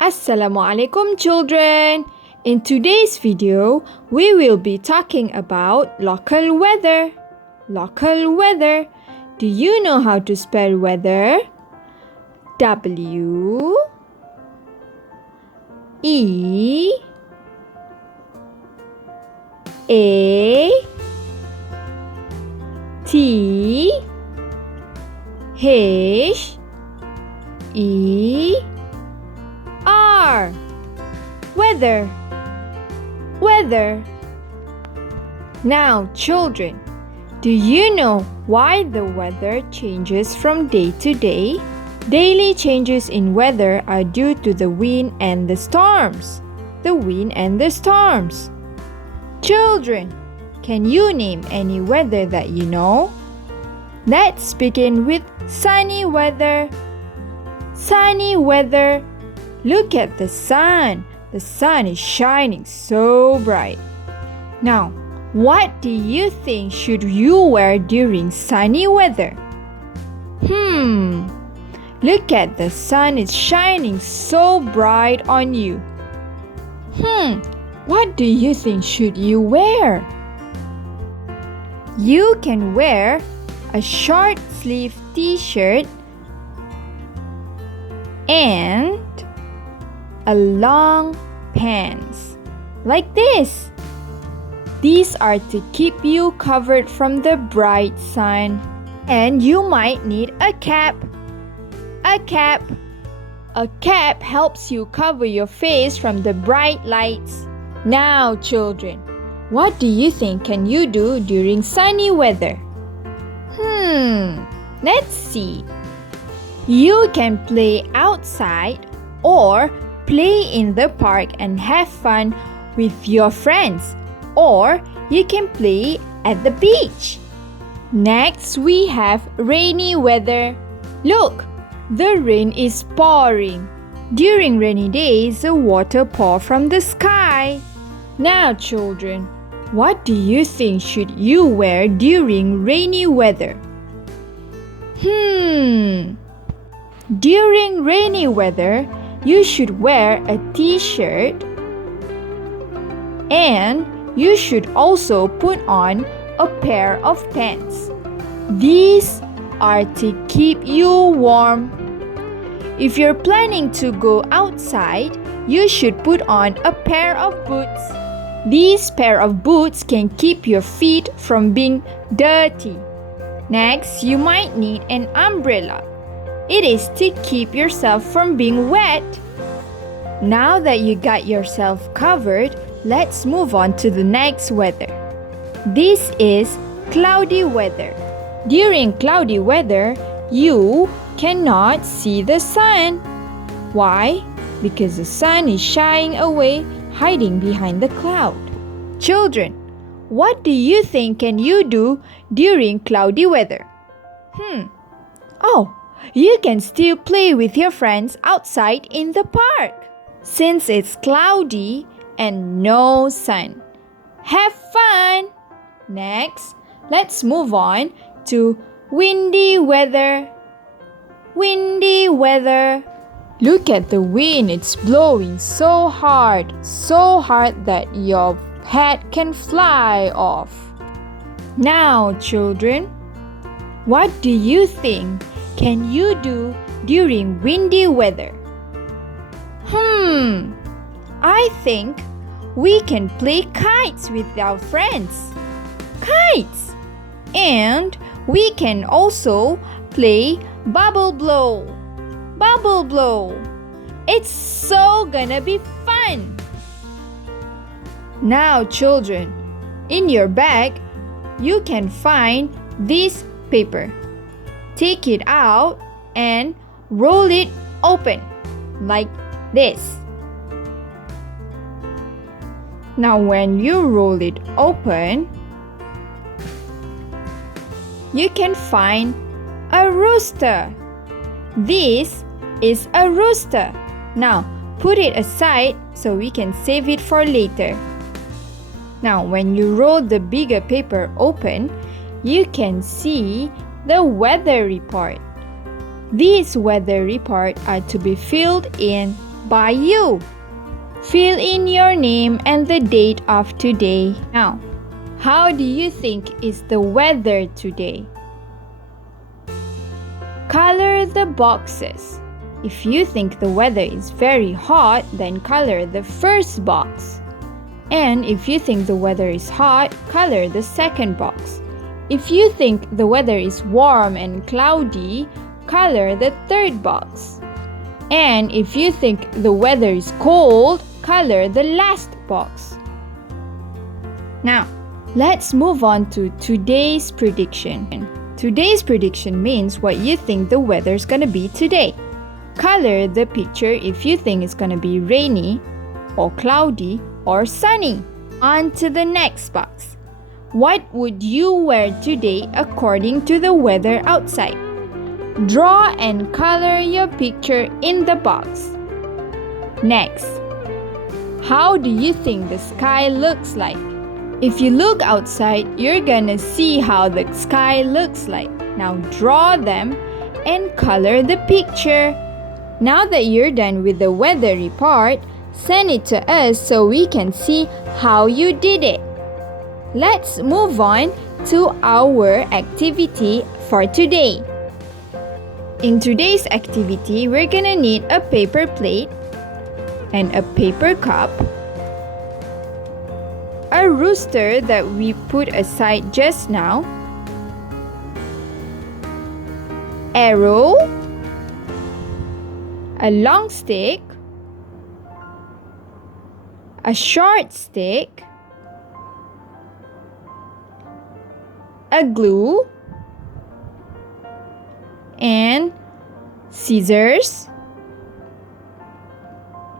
Assalamualaikum children! In today's video, we will be talking about local weather. Local weather. Do you know how to spell weather? W E A T H E R. Weather. Weather. Now, children, do you know why the weather changes from day to day? Daily changes in weather are due to the wind and the storms. The wind and the storms. Children, can you name any weather that you know? Let's begin with sunny weather. Sunny weather. Look at the sun. The sun is shining so bright. Now, what do you think should you wear during sunny weather? Look at the sun is shining so bright on you. What do you think should you wear? You can wear a short sleeve t-shirt and a long pants like this. These are to keep you covered from the bright sun. And you might need a cap. A cap. A cap helps you cover your face from the bright lights. Now, children, what do you think can you do during sunny weather? Let's see. You can play outside or play in the park and have fun with your friends, or you can play at the beach. Next, we have rainy weather. Look, the rain is pouring. During rainy days, the water pours from the sky. Now, children, what do you think should you wear during rainy weather? During rainy weather, you should wear a t-shirt and you should also put on a pair of pants. These are to keep you warm. If you're planning to go outside, you should put on a pair of boots. These pair of boots can keep your feet from being dirty. Next, you might need an umbrella. It is to keep yourself from being wet. Now that you got yourself covered, let's move on to the next weather. This is cloudy weather. During cloudy weather, you cannot see the sun. Why? Because the sun is shying away, hiding behind the cloud. Children, what do you think can you do during cloudy weather? You can still play with your friends outside in the park. Since it's cloudy and no sun. Have fun! Next, let's move on to windy weather. Windy weather. Look at the wind, it's blowing so hard that your hat can fly off. Now, children, what do you think can you do during windy weather? I think we can play kites with our friends. Kites! And we can also play bubble blow. Bubble blow. It's so gonna be fun. Now, children, in your bag, you can find this paper. Take it out and roll it open like this. Now, when you roll it open, you can find a rooster. This is a rooster. Now, put it aside so we can save it for later. Now, when you roll the bigger paper open, you can see the weather report. These weather reports are to be filled in by you. Fill in your name and the date of today. Now, how do you think is the weather today? Color the boxes. If you think the weather is very hot, then color the first box. And if you think the weather is hot, color the second box. If you think the weather is warm and cloudy, color the third box. And if you think the weather is cold, color the last box. Now, let's move on to today's prediction. Today's prediction means what you think the weather's gonna be today. Color the picture if you think it's gonna be rainy or cloudy or sunny. On to the next box. What would you wear today according to the weather outside? Draw and color your picture in the box. Next, how do you think the sky looks like? If you look outside, you're gonna see how the sky looks like. Now draw them and color the picture. Now that you're done with the weather report, send it to us so we can see how you did it. Let's move on to our activity for today. In today's activity, we're gonna need a paper plate and a paper cup, a rooster that we put aside just now, arrow, a long stick, a short stick, a glue, and scissors,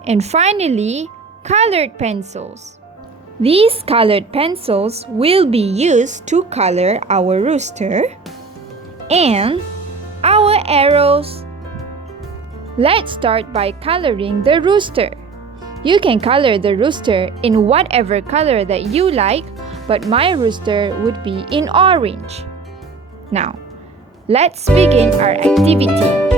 and finally, colored pencils. These colored pencils will be used to color our rooster and our arrows. Let's start by coloring the rooster. You can color the rooster in whatever color that you like, but my rooster would be in orange. Now, let's begin our activity.